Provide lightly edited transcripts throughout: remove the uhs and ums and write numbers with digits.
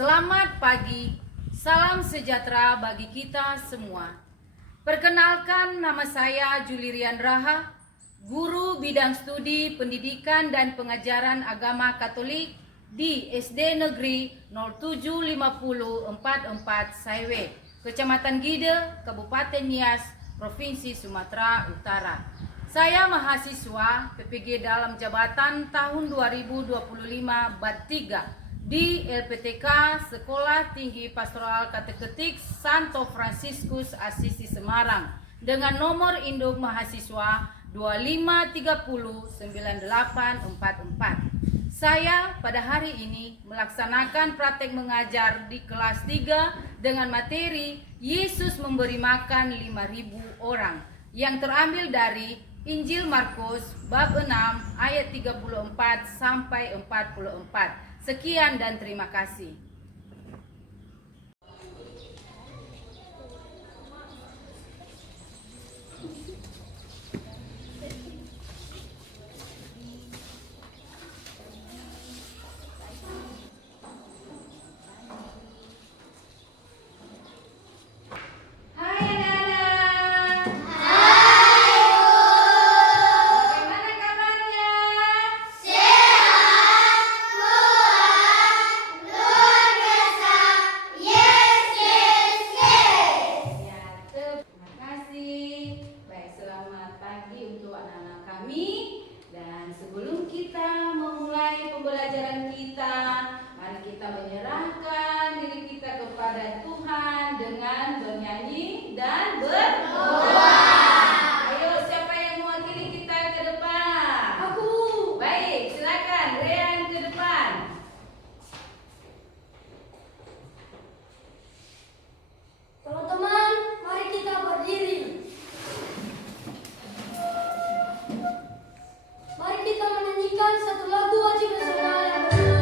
Selamat pagi, salam sejahtera bagi kita semua. Perkenalkan, nama saya Julirian Raha, guru bidang studi pendidikan dan pengajaran agama Katolik di SD Negeri 075044 Saiwe, Kecamatan Gide, Kabupaten Nias, Provinsi Sumatera Utara. Saya mahasiswa PPG dalam jabatan tahun 2025 Bat 3 di LPTK Sekolah Tinggi Pastoral Kateketik Santo Fransiskus Asisi Semarang dengan nomor induk mahasiswa 25309844. Saya pada hari ini melaksanakan praktek mengajar di kelas 3 dengan materi Yesus memberi makan 5.000 orang yang terambil dari Injil Markus bab 6 ayat 34 sampai 44. Sekian dan terima kasih. Sebelum kita memulai pembelajaran kita, mari kita menyerahkan diri kita kepada Tuhan dengan bernyanyi dan berdoa. Ayo, siapa yang mewakili kita ke depan? Aku. Baik, silakan Rean ke depan. Teman-teman, mari kita berdiri. Mari kita menyanyikan satu lagu wajib nasional yang berjudul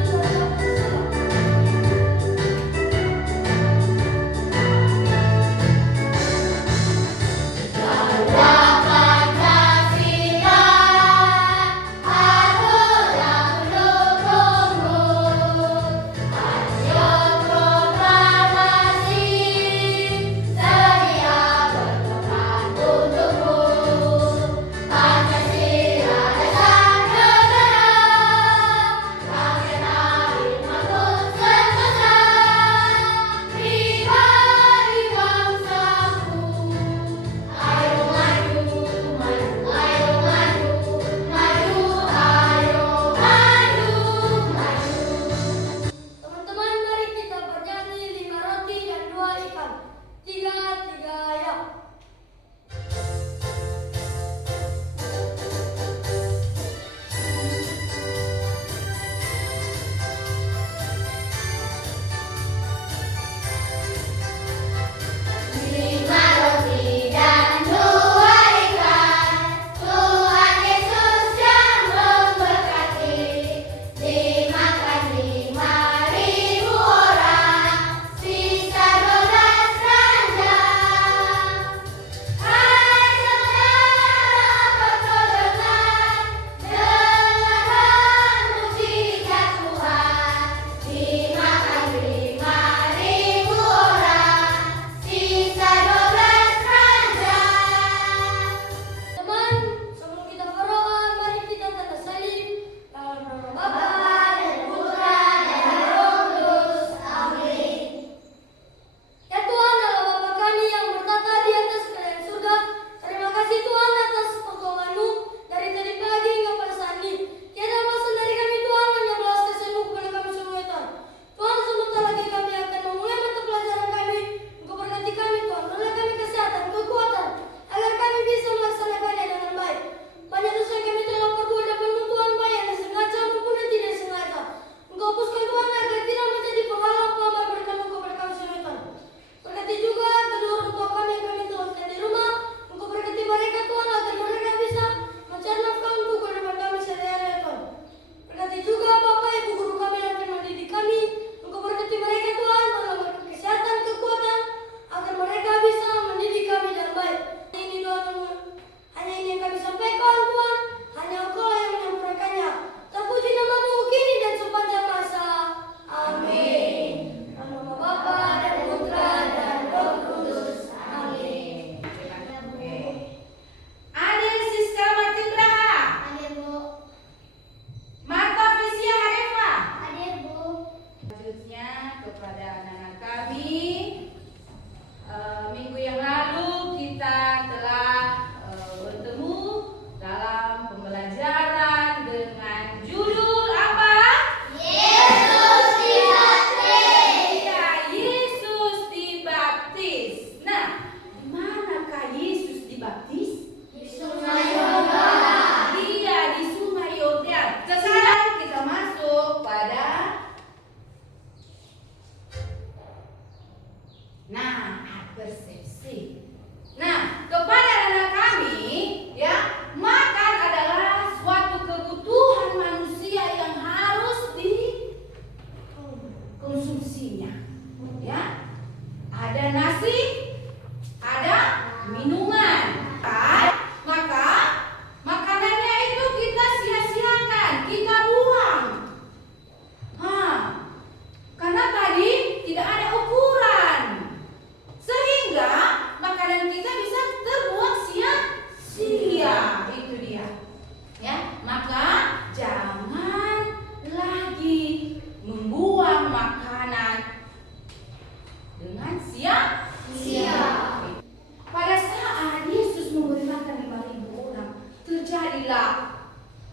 terjadilah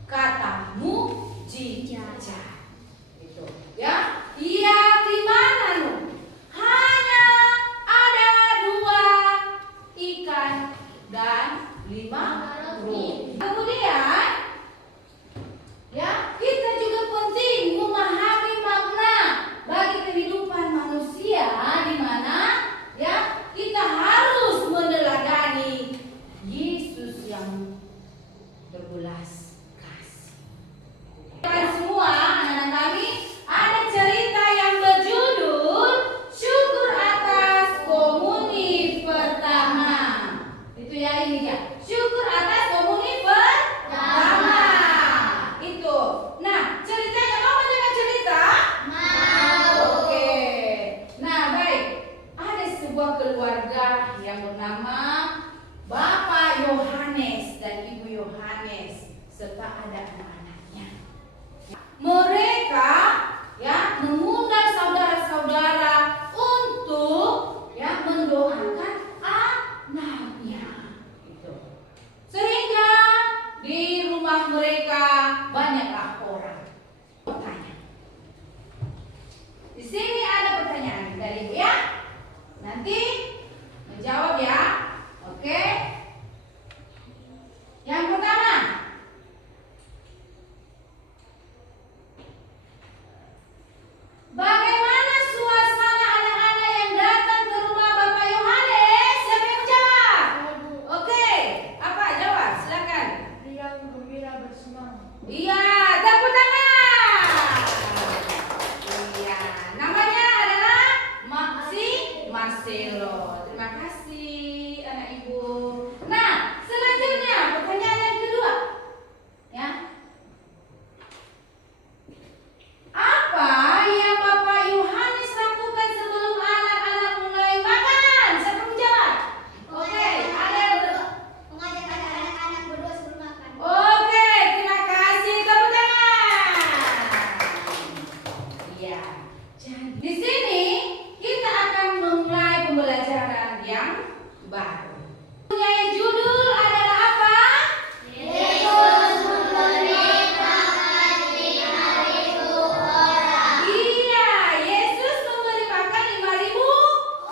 kata mujizat. Itu ya. Iya, di mana nu? Hanya ada 2 ikan dan 5 roti. Kemudian ya, kita juga penting memahami makna bagi kehidupan manusia, di mana ya kita harus meneladani Yesus yang berbelas kasih. Teman semua, anak-anak kami, ada cerita yang berjudul Syukur Atas Komuni Pertama. Itu ya, ini ya. Syukur atas komuni pertama. Itu. Nah, ceritanya mau mendengar cerita? Mau. Oke. Nah, baik. Ada sebuah keluarga yang bernama Bapak Yohanes dan Ibu Yohanes serta ada anak-anaknya. Mereka ya mengundang saudara-saudara untuk ya mendoakan anaknya. Gitu. Sehingga di rumah mereka banyaklah orang bertanya. Di sini ada pertanyaan dari Ibu ya. Nanti menjawab ya. Oke. Yang pertama, bagaimana suasana anak-anak yang datang ke rumah Bapak Yohanes? Siapa yang menjawab? Oke, apa? Jawab, silakan. Riang gembira bersemangat. Iya, tepuk tangan. Iya, namanya adalah Marcelo. Terima kasih anak ibu. Nah, selanjutnya pertanyaan yang kedua, ya. Apa yang Bapak Yohanes lakukan sebelum anak-anak mulai makan? Siapa yang menjawab? Oke, ada yang Mengajak anak-anak berdoa sebelum makan. Oke, terima kasih. Tepuk tangan. Iya. Jadi di sini kita akan memulai pembelajaran yang baru. Punya judul adalah apa? Yesus memberikan 5.000 orang. Iya, Yesus memberi makan 5.000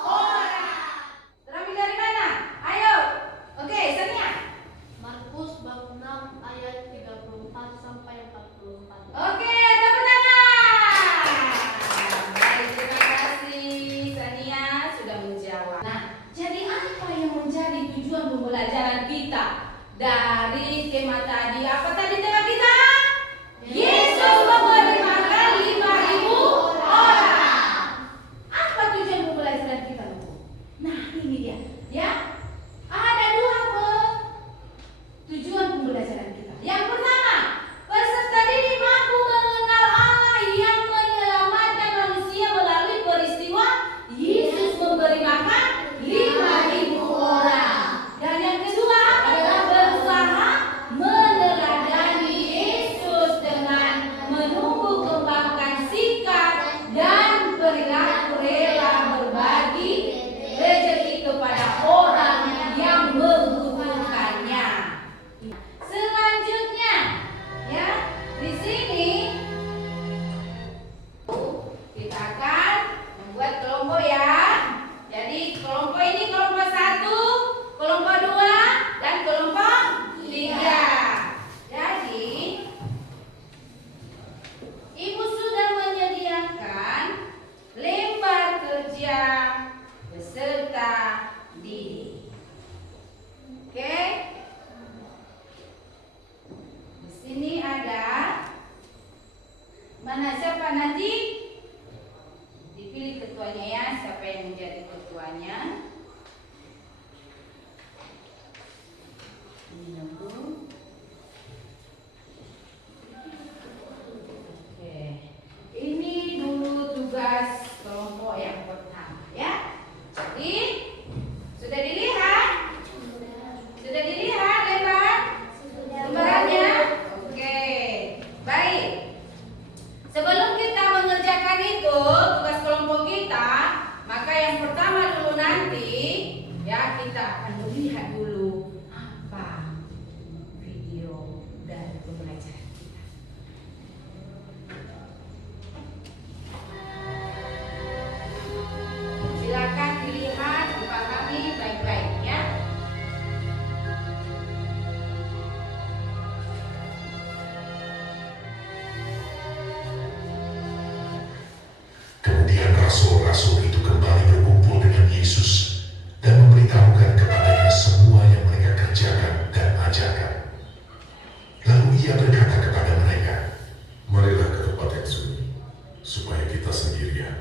orang. Terambil dari mana? Ayo. Oke, Sania. Markus bab 6 ayat 34 sampai 44. Oke, tepuk tangan. Baik, terima kasih Sania sudah menjawab. Nah, jadi apa yang menjadi tujuan pembelajaran kita dari tema tadi? Apa tadi tema kita? Yesus memberi makan 5.000 orang. Apa tujuan pembelajaran kita, Bu? Nah, ini dia. Ya, ada 2 tujuan pembelajaran kita. Yang pertama, peserta didik mampu mengenal Allah yang menyelamatkan manusia melalui peristiwa Yesus memberi makan 5.000 orang. Dan yang kedua adalah berusaha meneladani Yesus dengan menumbuh kembangkan sikap dan perilaku rela berbagi rezeki kepada orang yang membutuhkannya. Selanjutnya, ya, di sini kita akan membuat kelompok ya. Jadi kelompok ini kelompok 1, kelompok 2, dan kelompok 3. Jadi Ibu sudah menyediakan lembar kerja peserta didik. Oke? Di sini ada mana siapa nanti dipilih ketuanya ya, siapa yang menjadi ketuanya. Menunggu. Oke. Ini dulu tugas kelompok yang pertama ya. Jadi sudah dilihat? Sudah dilihat lembar? Lembarannya? Oke. Baik. Sebelum kita mengerjakan Kemudian rasul-rasul itu kembali berkumpul dengan Yesus dan memberitahukan kepadanya semua yang mereka kerjakan dan ajarkan. Lalu ia berkata kepada mereka, "Marilah ke tempat yang sunyi, supaya kita sendirian,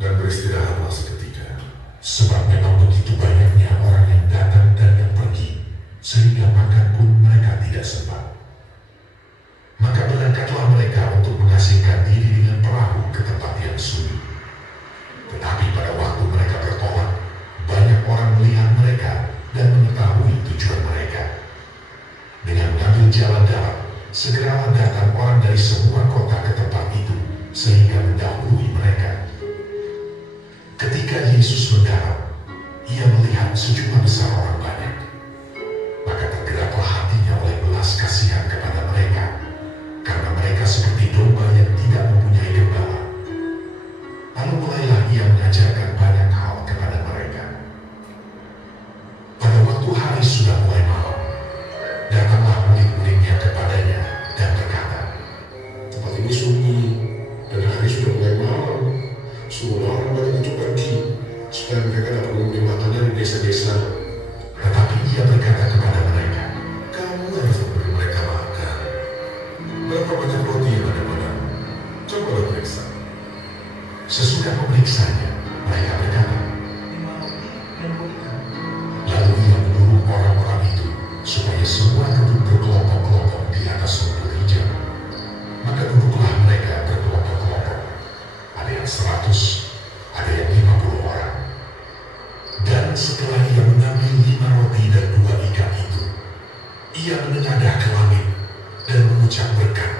dan beristirahatlah seketika. Sebab memang begitu banyaknya orang yang datang dan yang pergi, sehingga makan pun mereka tidak sempat." Maka berangkatlah mereka untuk mengasingkan diri dengan perahu ke tempat yang sunyi. Tetapi pada waktu mereka bertolak, banyak orang melihat mereka dan mengetahui tujuan mereka. Dengan mengambil jalan darat, segeralah datang orang dari semua kota ke tempat itu, sehingga mendahului mereka. Ketika Yesus mendarat, ia melihat sejumlah besar orang banyak. Maka tergeraklah hatinya oleh belas kasihan kepada mereka, karena mereka seperti domba yang tidak mempunyai gembala. Lalu mulailah ia mengajarkan banyak hal kepada mereka. Pada waktu hari sudah mulai malam, datanglah murid-muridnya kepadanya dan berkata, "Tempat ini sunyi dan hari sudah mulai malam. Suruhlah orang banyak itu pergi, supaya mereka dapat membeli makanan di desa-desa." Tetapi ia berkata kepada mereka, "Kamu harus memberi mereka makan. Berapa banyak roti yang ada padamu? Cobalah periksa." Sesudah memeriksanya, mereka berkata, 5 roti dan 2 ikan. lalu ia menyuruh orang-orang itu supaya semua duduk berkelompok-kelompok di atas rumput hijau. Maka duduklah mereka berkelompok-kelompok. Ada yang 100, ada yang 50 orang. Dan setelah ia mengambil 5 roti dan 2 ikan itu, ia menengadah ke langit dan mengucap berkat,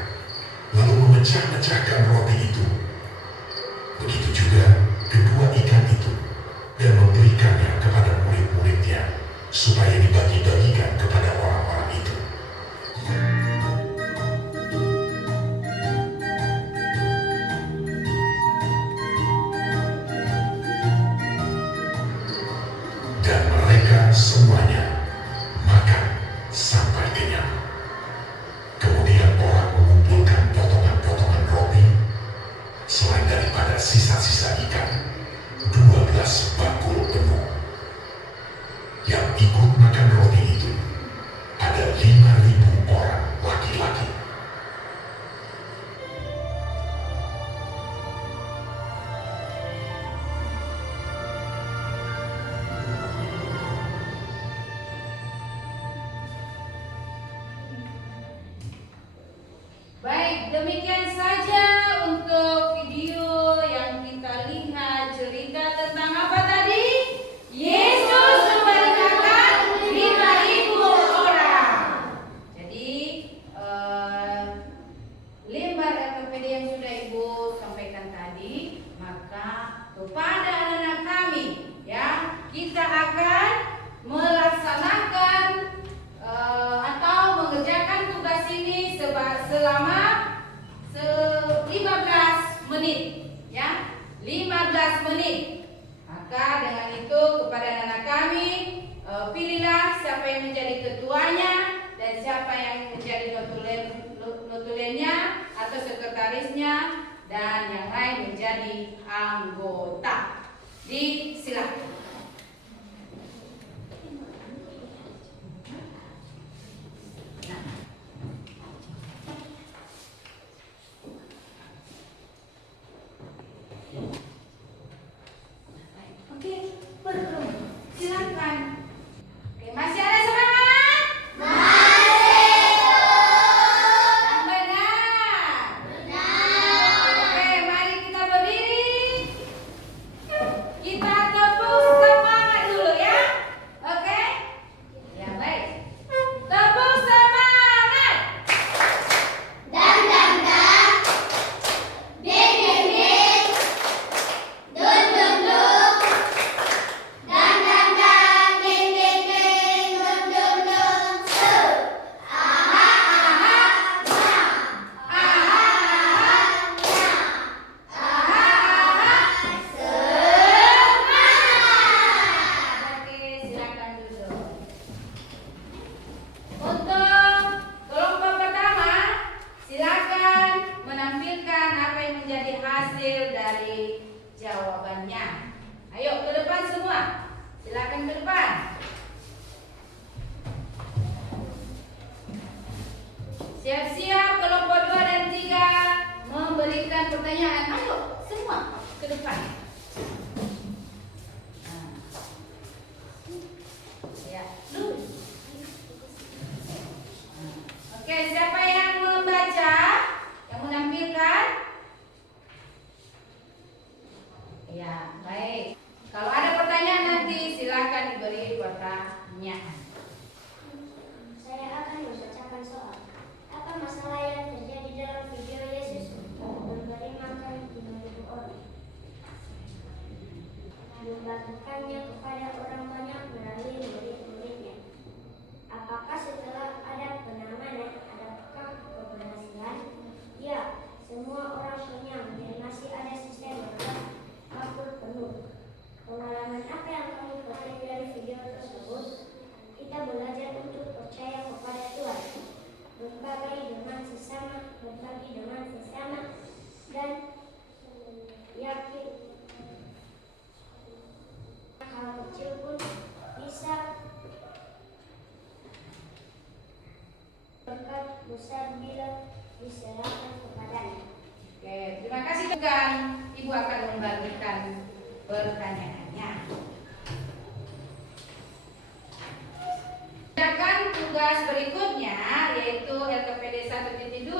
lalu memecah-mecahkan roti itu. Begitu juga kedua ikan itu, dan memberikannya kepada murid-muridnya, supaya dibagi-bagikan kepada orang-orang itu. Dan mereka semuanya makan sampai kenyang. Kemudian orang mengumpulkan potongan-potongan roti, selain daripada sisa-sisa ikan, 12 bakul penuh. Yang ikut makan roti itu ada 5.000 orang laki-laki. Baik, demikian saja untuk video yang kita lihat cerita tentang apa tadi? Yesus memberkati 5.000 orang. Jadi lembar LPPD yang sudah Ibu sampaikan tadi, maka kepada anak-anak kami, ya, kita akan melaksanakan atau mengerjakan tugas ini selama 15 menit, ya, 15 menit. Maka dengan itu kepada anak-anak kami, pilihlah siapa yang menjadi ketuanya dan siapa yang menjadi notulennya atau sekretarisnya, dan yang lain menjadi anggota. Disilakan. Oke, berkerumun. Silakan. Oke, masih ada semangat? Yang benar. Oke, mari kita berdiri. Kita tepuk Siap-siap kelompok 2 dan 3 memberikan pertanyaan. Ayo semua ke depan. Ya, dulu. Oke, siapa yang membaca? Yang menampilkan? Ya, baik. Kalau ada pertanyaan nanti silakan diberi pertanyaan. Saya akan membacakan soal. Apa masalah yang terjadi dalam video Yesus memberi makan 5.000 orang? Membagikannya kepada orang banyak melalui murid-muridnya. Apakah setelah ada penamanan, adakah keberhasilan? Ya, semua orang kenyang dan masih ada sisa yang makmur penuh. Pengalaman apa yang kamu peroleh dari video tersebut? Kita belajar untuk percaya kepada Tuhan, berbagi dengan sesama, dan yakin hal kecil pun bisa berkat besar bila diserahkan kepadanya. Oke, terima kasih Tuhan. Ibu akan membagikan pertanyaannya. Sedangkan tugas berikutnya yaitu LKPD 1.2,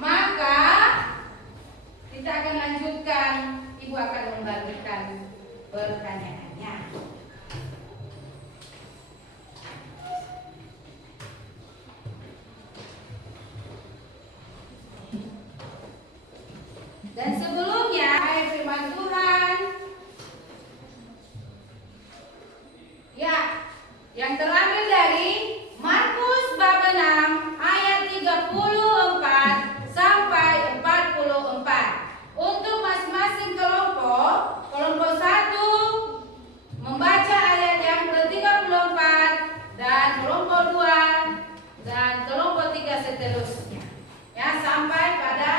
maka kita akan lanjutkan. Ibu akan membagikan pertanyaannya. Dan sebelumnya ayat firman Tuhan, ya, yang terambil dari Markus bab 6 ayat 34 sampai 44. Untuk masing-masing kelompok 1 membaca ayat yang ke-34 dan kelompok 2 dan kelompok 3 seterusnya. Ya, sampai pada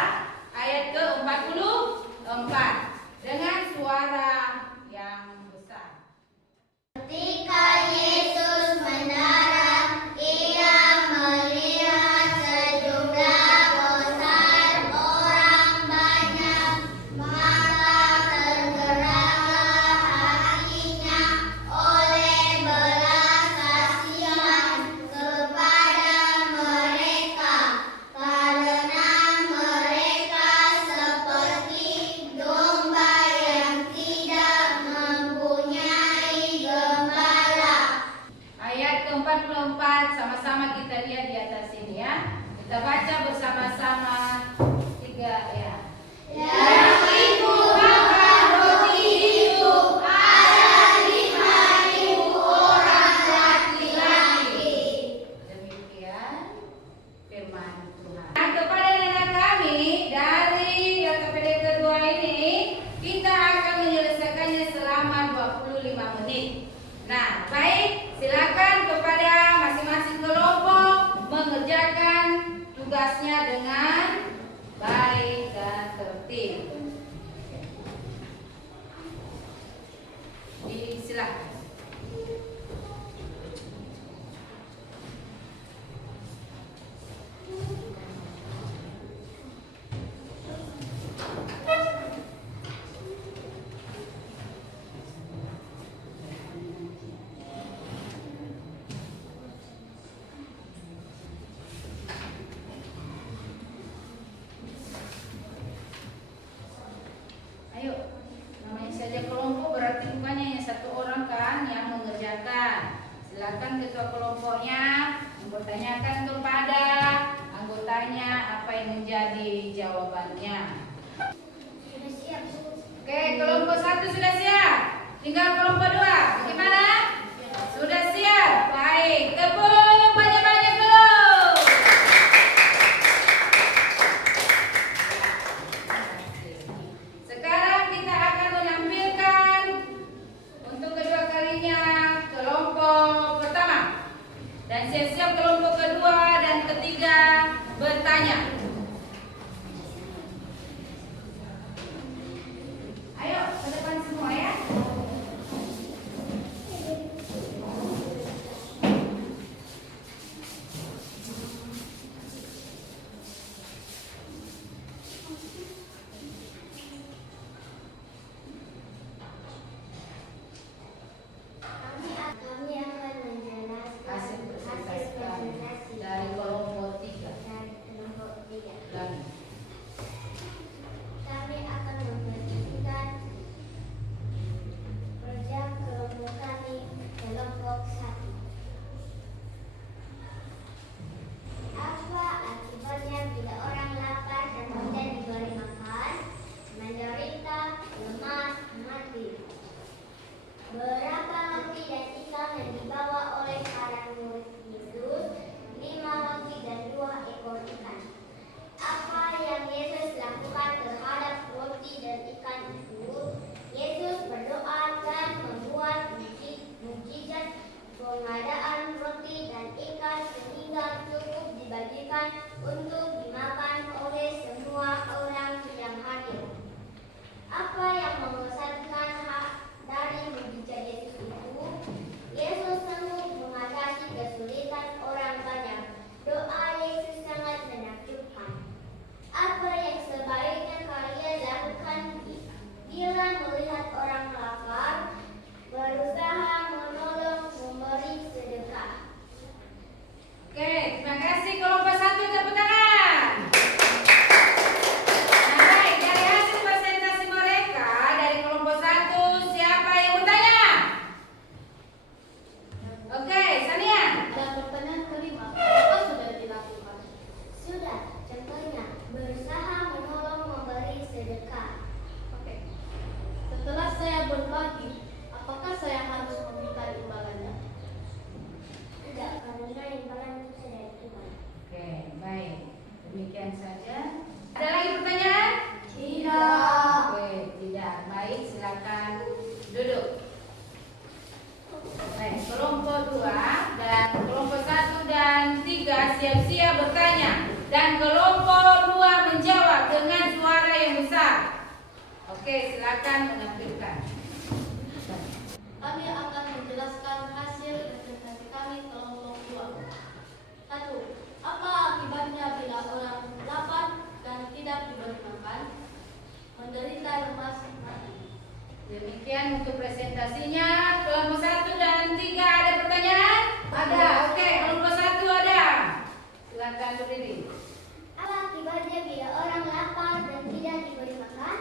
ayat ke-44 dengan suara yang besar. Ketika Yesus mendarat, ia melihat sejumlah besar orang banyak, maka tergeraklah hatinya oleh belas kasihan kepada mereka, karena mereka seperti domba yang tidak mempunyai gembala. Ayat ke-44 sama-sama kita lihat di atas ini ya. Kita baca bersama-sama 3 ya. Dan ibu makan roti itu ada 5.000 orang laki-laki. Demikian firman Tuhan. Nah, kepada nenek kami dari LKPD kedua ini, kita akan menyelesaikannya selama 25 menit. Nah, baik, silakan kepada masing-masing kelompok mengerjakan tugasnya dengan baik dan tertib. Silakan. Ayo, namanya saja kelompok berarti bukannya hanya satu orang kan yang mengerjakan. Silakan ketua kelompoknya mempertanyakan kepada anggotanya apa yang menjadi jawabannya. Sudah siap, Bu. Oke, kelompok 1 sudah siap. Tinggal kelompok 2. Bagaimana? Sudah siap. Baik, tepuk banyak-banyak dulu. Sekarang kita akan menampilkan untuk kedua kalinya kelompok pertama. Dan siap-siap kelompok kedua dan ketiga bertanya. Ayo ke depan semua ya. disediakan untuk dimakan oleh semua orang yang hadir. Apa yang mengesankan dari mujizat Yesus itu? Yesus sanggup mengatasi kesulitan orang banyak. Doa Yesus sangat menakjubkan. Apa yang sebaiknya kalian lakukan bila melihat orang lapar? Berusaha menolong, memberi sedekah. Oke, terima kasih. Kelompok 1 tepuk tangan. Nah, baik, dari hasil presentasi mereka dari kelompok 1, siapa yang bertanya? Oke, Sania. Dan pertanyaan kelima, apa sudah dilakukan? Sudah, contohnya berusaha menolong, memberi sedekah. Oke. Setelah saya berbagi, apakah saya harus meminta imbalannya? Tidak, karena imbalan itu dari Tuhan. Oke, baik. Demikian saja. Ada lagi pertanyaan? Tidak. Oke, tidak. Baik, silakan duduk. Baik, kelompok 2 dan kelompok 1 dan 3 siap-siap bertanya. Dan kelompok 2 menjawab dengan suara yang besar. Oke, silakan menampilkan. Kami akan menjelaskan hasil presentasi kami kelompok 2. 1. Apa akibatnya bila orang lapar dan tidak diberi makan? Menderita lemas mati. Demikian untuk presentasinya. Kelompok 1 dan 3 ada pertanyaan? Ada. Oke, kelompok 1 ada. Silakan berdiri. Apa akibatnya bila orang lapar dan tidak diberi makan?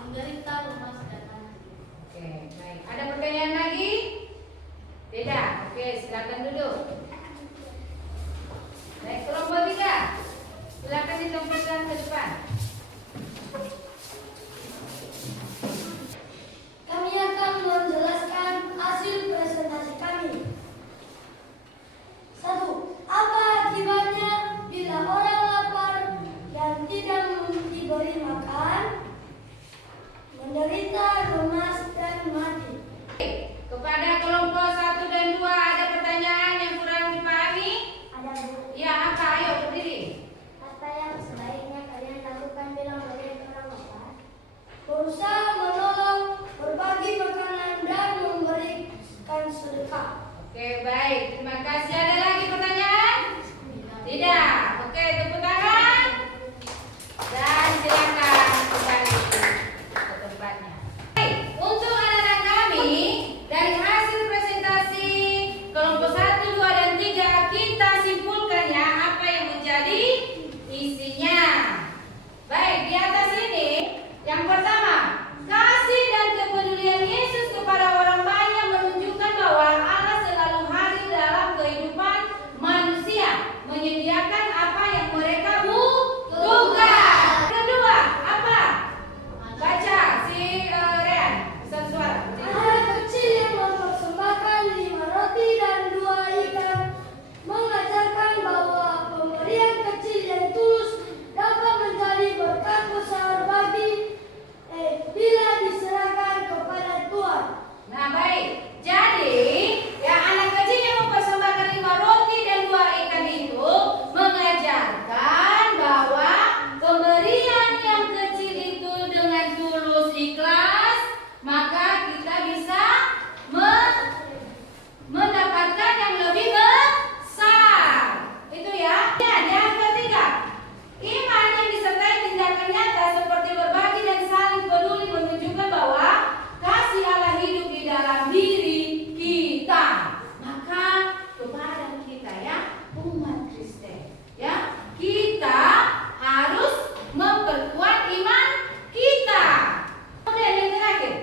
Menderita lemas dan mati. Oke, baik. Ada pertanyaan lagi? Tidak. Oke, silakan duduk. Baik, kelompok 3. Silakan ditampilkan ke depan. Kami akan menjelaskan hasil presentasi kami. 1. Apa akibatnya bila orang lapar dan tidak diberi makan? Menderita, lemas, dan mati. Kepada kelompok 1 dan 2 ada pertanyaan yang kurang dipahami? Ada Bu. Ya, apa? Ayo berdiri. Apa yang sebaiknya kalian lakukan bila melihat orang lapar? Berusaha menolong, berbagi makanan, dan memberikan sedekah. Oke, baik. Terima kasih. Ada lagi pertanyaan? Tidak. Oke, tepuk tangan. Dan silakan kembali ke tempatnya. Baik, untuk anak-anak kami dari hasil presentasi kelompok 1, 2, dan 3 kita simpulkan ya apa yang menjadi isinya. Baik, di atas ini yang pertama, kasih dan kepedulian Yesus kepada orang banyak menunjukkan bahwa Allah selalu hadir dalam kehidupan manusia, menyediakan apa yang mereka butuhkan. Kedua, apa? Baca si Rean, pesan suara. Anak kecil yang mempersembahkan 5 roti dan 2 ikan mengajarkan bahwa pemberian kecil yang tulus dapat menjadi berkat besar bila diserahkan kepada Tuhan. Nah, baik. Jadi, ya anak kecil yang mempersembahkan 5 roti dan 2 ikan itu mengajarkan bahwa pemberian yang kecil itu dengan tulus ikhlas, maka kita bisa mendapatkan yang lebih besar. Itu ya. Dan yang ketiga, iman yang disertai tindakan nyata seperti berbagi dan saling peduli menunjukkan bahwa kasih Allah hidup di dalam diri kita. Maka kepada kita ya umat Kristen, ya kita harus memperkuat iman kita. Kemudian yang terakhir,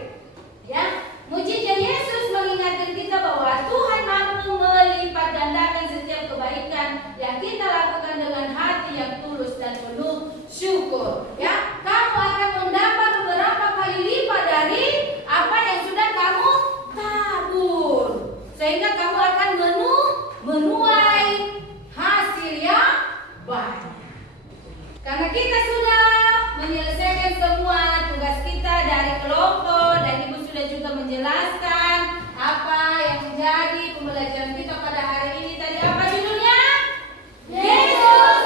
ya mujizat Yesus mengingatkan kita bahwa Tuhan mampu melipat gandakan setiap kebaikan yang kita lakukan dengan hati yang tulus dan penuh syukur. Ya, kamu akan mendapat beberapa kali lipat dari apa yang sudah kamu tabur, sehingga kamu akan menuai hasil yang banyak. Karena kita sudah menyelesaikan semua tugas kita dari kelompok dan Ibu sudah juga menjelaskan apa yang menjadi pembelajaran kita pada hari ini. Tadi apa judulnya? Yesus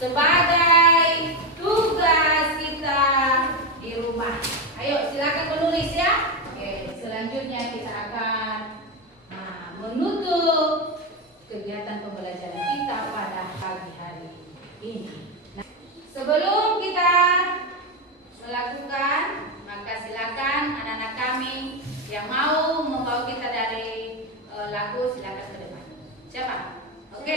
sebagai tugas kita di rumah. Ayo silakan menulis ya. Oke, selanjutnya kita akan menutup kegiatan pembelajaran kita pada pagi hari ini. Nah, sebelum kita melakukan, maka silakan anak-anak kami yang mau membawa kita dari lagu silakan ke depan. Siapa? Oke,